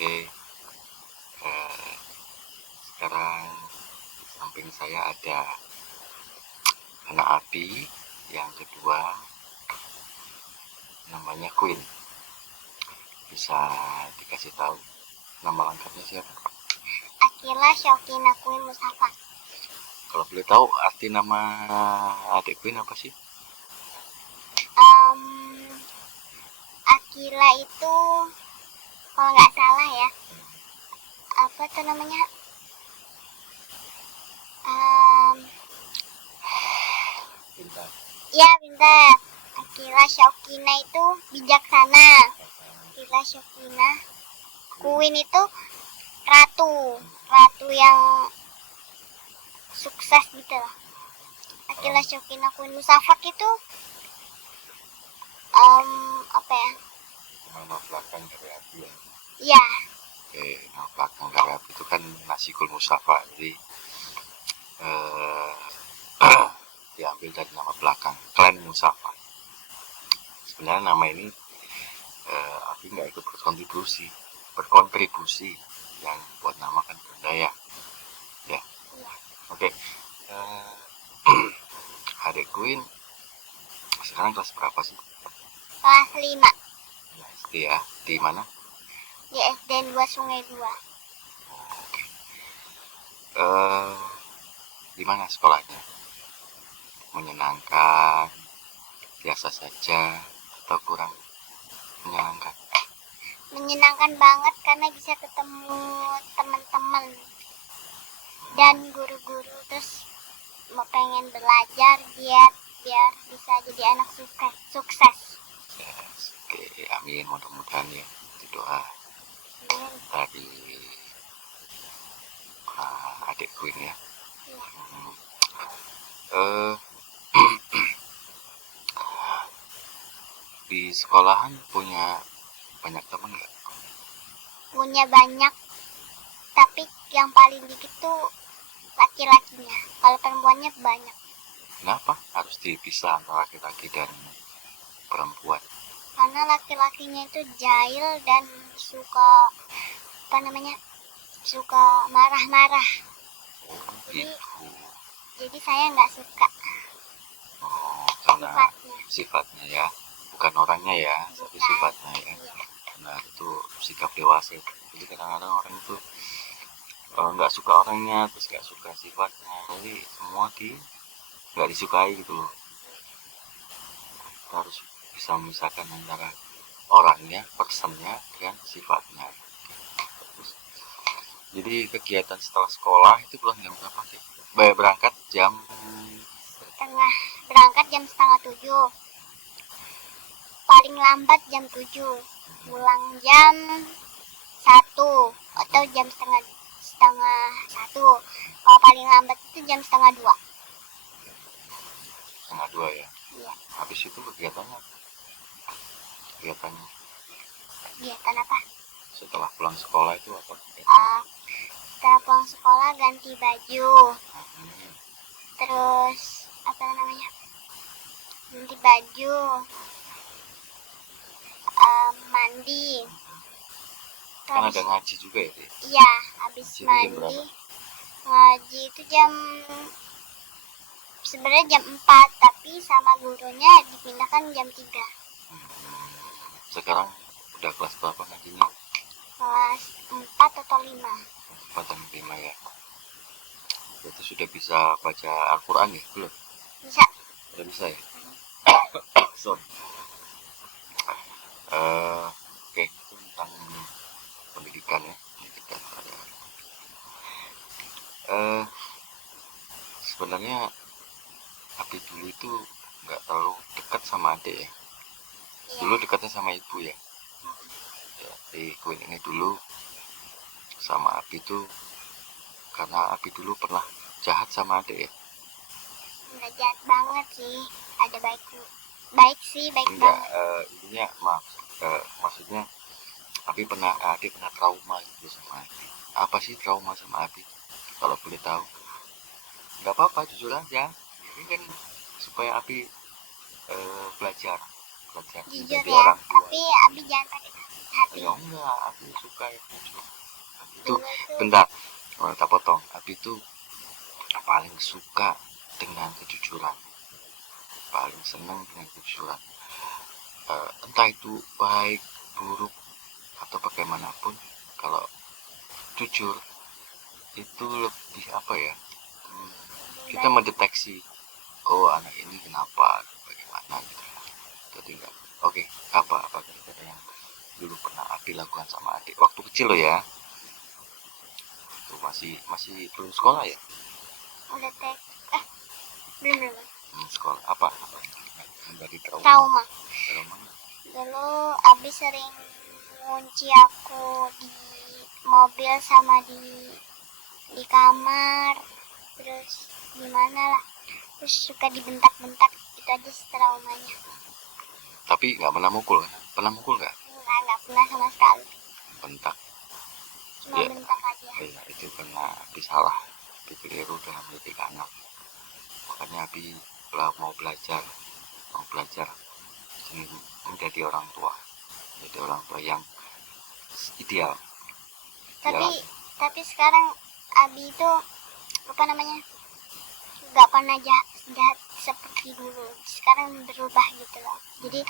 Oke, eh, sekarang di samping saya ada anak api yang kedua, namanya Queen. Bisa dikasih tahu nama lengkapnya siapa? Akila Syokina Queen Mustafa. Kalau boleh tahu arti nama adik Queen apa sih? Akila itu kalau nggak salah ya, apa tuh namanya? Pintar. Ya pintar. Akila Syokina itu bijaksana. Akila Syokina Queen itu ratu yang sukses gitu lah. Akila Syokina Queen Musafak itu apa ya? Nama belakang dari api ya. Ya. Oke, nama belakang dari api itu kan Nasikul Mustafa. Jadi diambil dari nama belakang klan Mustafa. Sebenarnya nama ini Api nggak ikut berkontribusi yang buat nama kan Bunda ya. Oke. Adik Queen sekarang kelas berapa sih? Kelas 5. Ya, SD ya. Di mana? Di SD 2 Sungai 2. Oke. Di mana sekolahnya? Menyenangkan, biasa saja, atau kurang menyenangkan? Menyenangkan banget karena bisa ketemu teman-teman dan guru-guru, terus mau pengen belajar biar bisa jadi anak sukses. Yes. Oke, amin, mudah-mudahan ya. Itu doa dari adik Queen ya. Di sekolahan punya banyak teman nggak? Punya banyak, tapi yang paling dikit tuh laki-lakinya. Kalau perempuannya banyak. Kenapa harus dipisah antara laki-laki dan perempuan? Karena laki-lakinya itu jahil dan suka suka marah-marah. Oh gitu. Jadi saya nggak suka. Oh, karena sifatnya ya, bukan orangnya ya, tapi sifatnya ya. Nah itu sikap dewasa. Jadi kadang-kadang orang itu nggak suka orangnya, terus nggak suka sifatnya. Jadi semua nggak disukai gitu loh. Kita harus bisa memisahkan antara orangnya, personnya, dan sifatnya. Jadi kegiatan setelah sekolah itu pulang jam berapa sih? Berangkat jam jam setengah 7. Paling lambat jam 7. Pulang jam 1 atau jam setengah 1. Kalau paling lambat itu jam setengah 2. Setengah 2 ya? Iya. Habis itu kegiatannya? Kegiatan apa? Setelah pulang sekolah itu apa? Setelah pulang sekolah ganti baju. Terus ganti baju, mandi. Kan ada ngaji juga ya? Iya, habis mandi ngaji itu sebenarnya jam 4, tapi sama gurunya dipindahkan jam 3. Sekarang udah kelas berapa ngajinya? Kelas 4 atau 5. 4 dan 5 ya. Berarti sudah bisa baca Al-Quran ya? Belum? Bisa. Udah bisa ya? Sorry. Oke, itu tentang pendidikan ya. Sebenarnya Api dulu itu nggak terlalu dekat sama adik ya. Dulu dekatnya sama ibu ya. Di Queen ini dulu sama Api itu karena Api dulu pernah jahat sama adik ya. Nggak jahat banget sih, ada baik sih, baik banget. Intinya maksudnya adik pernah trauma gitu sama Api. Apa sih trauma sama Api? Kalau boleh tahu? Nggak apa-apa, jujur aja. Ini kan supaya Api belajar. belajar Jujur menjadi ya, orang tua. tapi Abi jangan sakit hati. Ya enggak, aku suka yang jujur. Itu Dulu tuh bentar, tak potong. Abi itu paling suka dengan kejujuran, paling senang dengan kejujuran. Entah itu baik, buruk, atau bagaimanapun, kalau jujur itu lebih apa ya, kita mendeteksi, oh anak ini kenapa, bagaimana gitu. Jadi enggak, oke, apa kira-kira yang dulu pernah Abi lakukan sama adik waktu kecil lo ya, tuh masih belum sekolah ya. udah belum Sekolah apa yang dari trauma. trauma. Dulu Abi sering ngunci aku di mobil sama di kamar, terus gimana lah, terus suka dibentak-bentak, itu aja sih traumanya. Tapi nggak pernah mukul kan? Pernah mukul nggak? Nggak pernah sama sekali, Bentak. cuma Ya. bentak aja. Iya, itu karena Abi salah, Abi keliru dalam mendidik anak. Makanya Abi mau belajar menjadi orang tua yang ideal. Tapi sekarang Abi itu apa namanya, nggak pernah jahat seperti dulu. Sekarang berubah gitu loh, jadi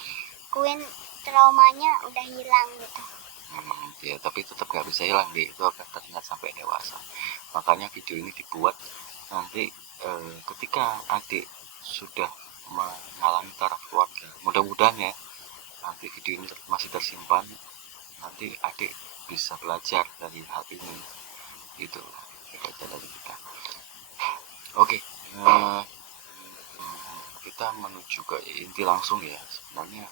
Queen traumanya udah hilang gitu. Ya, tapi tetap nggak bisa hilang deh, itu akan teringat sampai dewasa. Makanya video ini dibuat nanti ketika adik sudah mengalami taraf keluarga, mudah-mudahan ya nanti video ini masih tersimpan, nanti adik bisa belajar dari hal ini gitu, belajar dari kita. Oke, kita menuju ke inti langsung ya. Sebenarnya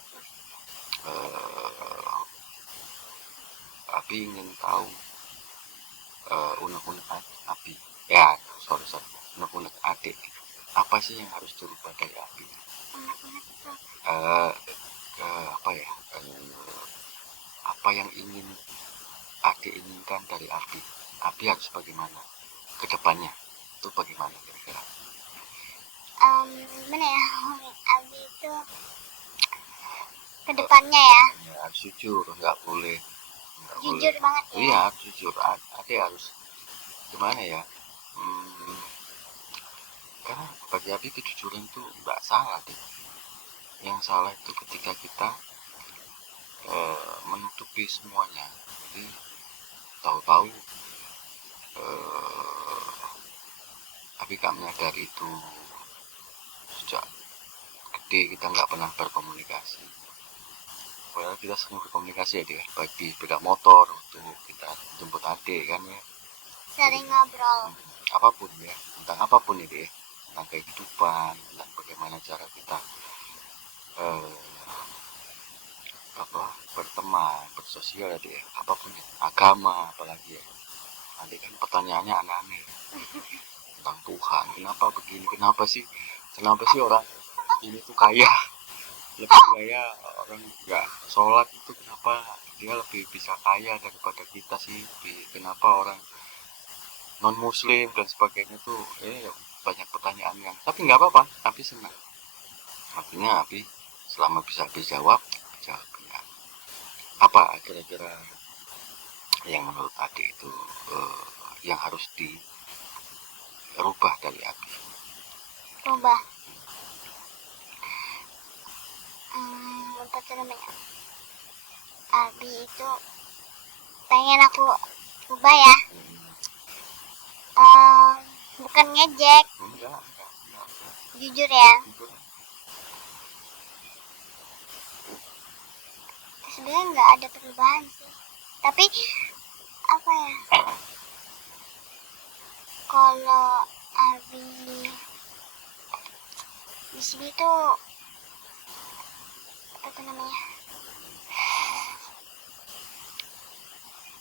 Abi ingin tahu unek-unek Abi, ya sorry unek-unek adik, apa sih yang harus dirubah dari Abi? Apa ya, apa yang ingin adik inginkan dari Abi harus bagaimana ke depannya, itu bagaimana kira-kira? Gimana ya, Abi itu kedepannya ya, Harus jujur, nggak boleh jujur banget ya. Iya, harus jujur. Adik harus gimana ya, karena bagi Abi kejujuran itu nggak salah deh. Yang salah itu ketika kita menutupi semuanya. Jadi tahu-tahu Abi gak menyadari itu, sejak gede kita nggak pernah berkomunikasi. Padahal kita sering berkomunikasi ya dia, baik di sepeda motor waktu kita jemput adik kan ya, Sering ngobrol apapun ya, tentang apapun itu ya, tentang kehidupan, tentang bagaimana cara kita berteman, bersosial ya dia, apapun ya, agama apalagi ya. Nanti kan pertanyaannya aneh-aneh tentang Tuhan, kenapa begini, kenapa sih orang ini tuh kaya, lebih kaya, orang nggak sholat itu kenapa dia lebih bisa kaya daripada kita sih, kenapa orang non muslim dan sebagainya tuh banyak pertanyaan yang, tapi nggak apa-apa, Abi senang, artinya Abi selama bisa Abi jawab apa kira-kira yang menurut adik itu yang harus dirubah dari Abi? rubah apa namanya, Abi itu pengen aku rubah ya, bukan ngejek, Enggak. jujur ya. Sebenarnya nggak ada perubahan sih, tapi apa ya, kalau Abi di sini tuh apa namanya,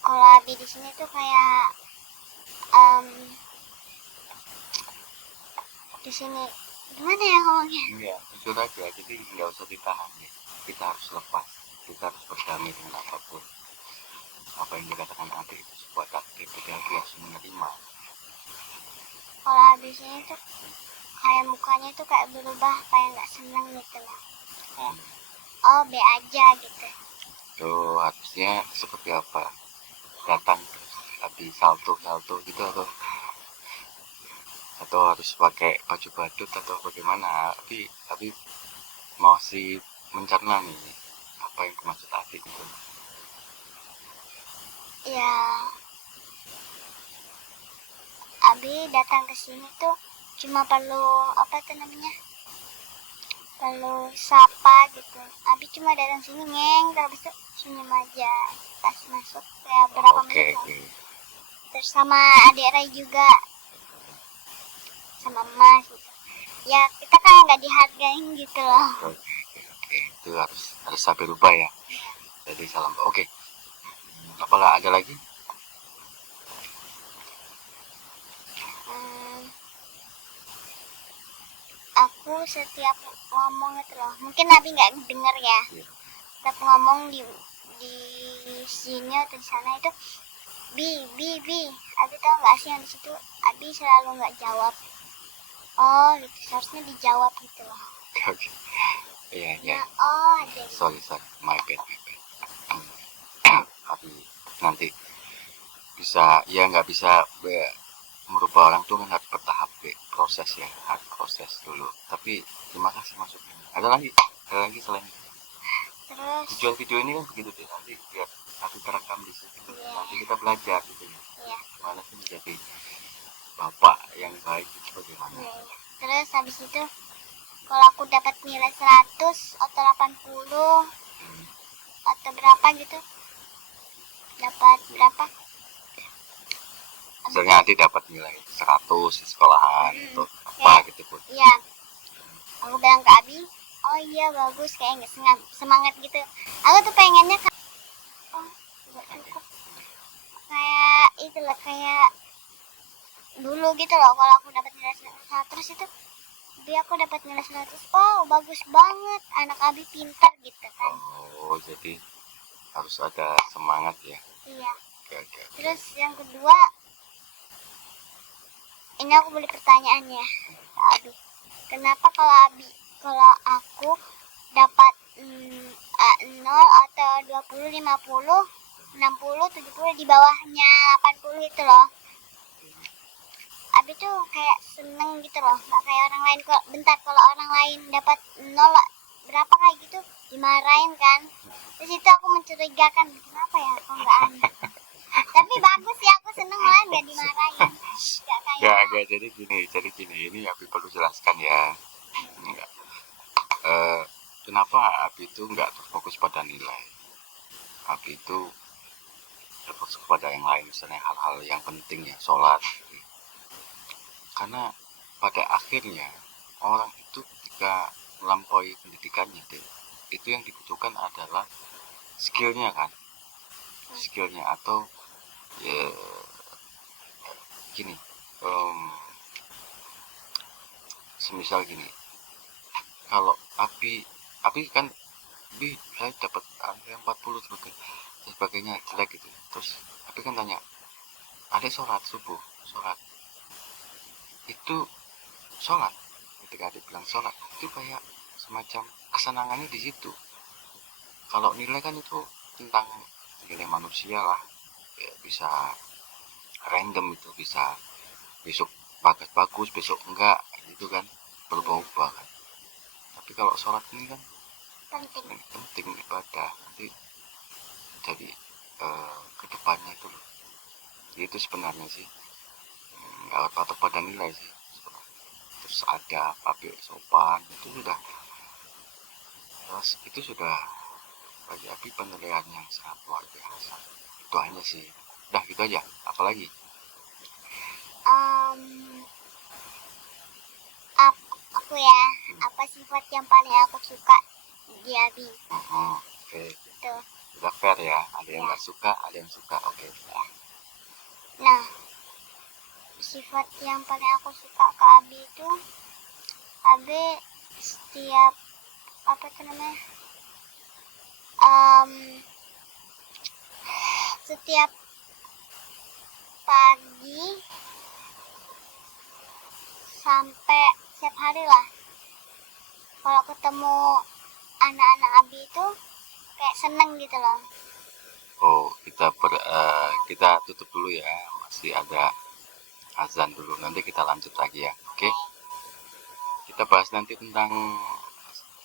kalau Abi di sini tuh kayak di sini gimana ya ngomongnya? Enggak, jujur aja, jadi nggak usah ditahan ya. Kita harus lepas, kita harus berdamai dengan apapun. Apa yang dikatakan adik itu sebuah takdir, jadi Abi harus menerima. Kalau Abi sini tuh kayak mukanya tuh kayak berubah, kayak nggak senang gitu loh, kayak oh B aja gitu. Tuh harusnya seperti apa? Datang terus Abi salto gitu atau harus pakai baju badut atau bagaimana? Abi masih mencerna nih apa yang dimaksud Abi gitu. Ya, Abi datang ke sini tuh cuma perlu apa tuh namanya, perlu sapa gitu. Abi cuma datang sini ngeng terus itu senyum aja pas masuk ya berapa Oke, menit lah. oke. Terus sama adik Rai juga, sama Mas gitu. Ya kita kan nggak dihargain gitu loh. Oke. Itu harus sampai lupa ya. Jadi salam. Oke. Apalah ada lagi? Hmm, aku setiap ngomong itu loh, mungkin Abi nggak denger ya. Iya. Setiap ngomong di sini atau di sana itu bi Abi tau nggak sih yang di situ Abi selalu nggak jawab. Oh gitu, seharusnya dijawab gitu loh. Oke. Iya. Nah, oh ada. Sorry. My bad. Abi nanti bisa ya nggak bisa merubah orang tuh kan harus bertahap proses ya, harus proses dulu. Tapi terima kasih masuknya. Ada lagi selain itu. Terus Tujuan video ini kan begitu deh, nanti biar aku terekam di sini. Iya. Nanti kita belajar gitu ya. ya, Gimana sih menjadi bapak yang baik itu bagaimana? ya. Terus habis itu kalau aku dapat nilai 100 atau 80 atau berapa gitu, dapat berapa? Misalnya nanti dapat nilai 100 di sekolahan atau apa gitu pun. Iya, aku bilang ke Abi, oh iya bagus, kayak nggak semangat gitu. Aku tuh pengennya oh nggak cukup, kayak itu loh, kayak dulu gitu loh. Kalau aku dapat nilai 100 itu, aku dapat nilai 100, oh bagus banget, anak Abi pintar gitu kan. Oh, jadi harus ada semangat ya. Iya. Oke. Terus yang kedua, ini aku boleh pertanyaannya ke Abi, kenapa kalau aku dapat 0 atau 20, 50, 60, 70 di bawahnya 80 itu loh, Abi tuh kayak seneng gitu loh, nggak kayak orang lain. Kok bentar, kalau orang lain dapat 0 berapa kayak gitu dimarahin kan. Terus itu aku mencurigakan, kenapa ya kok nggak aneh. Tapi bagus ya, aku seneng malah nggak dimarahin, nggak kayak Enggak, jadi gini, ini Abi perlu jelaskan ya. Enggak. Kenapa Abi itu enggak terfokus pada nilai? Abi itu terfokus kepada yang lain, misalnya hal-hal yang penting ya, sholat. Karena pada akhirnya orang itu ketika melampaui pendidikannya, itu yang dibutuhkan adalah skillnya kan, atau ya, gini, semisal gini, kalau Abi kan saya dapat angka 40 sebagainya jelek gitu, terus Abi kan tanya, ada sholat subuh, itu sholat, ketika Abi bilang sholat itu kayak semacam kesenangannya di situ. Kalau nilai kan itu tentang nilai manusia lah ya, bisa random, itu bisa besok bagus besok enggak gitu kan, berubah-ubah kan. Tapi kalau sholat ini kan penting ibadah, nanti jadi kedepannya itu loh. Itu sebenarnya sih nggak patok pada nilai sih. Terus ada pabrik sopan, itu sudah bagi Abi penilaian yang sangat luar biasa. Itu aja sih, udah gitu aja. Apalagi aku ya, apa sifat yang paling aku suka di Abi. oke. Gitu. Udah fair ya, ada yang nggak suka, ada yang suka. Oke. Nah, sifat yang paling aku suka ke Abi itu, Abi setiap apa tuh namanya, setiap pagi sampai setiap hari lah, kalau ketemu anak-anak Abi itu kayak seneng gitu loh. Oh, kita tutup dulu ya, masih ada azan dulu, nanti kita lanjut lagi ya. Oke, kita bahas nanti tentang,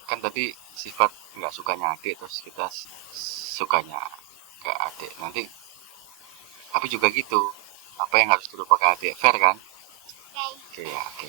kan tadi sifat nggak sukanya adik, terus kita sukanya ke adik. Nanti tapi juga gitu, apa yang harus dilupakan adik, fair kan? Oke. Oke ya, oke.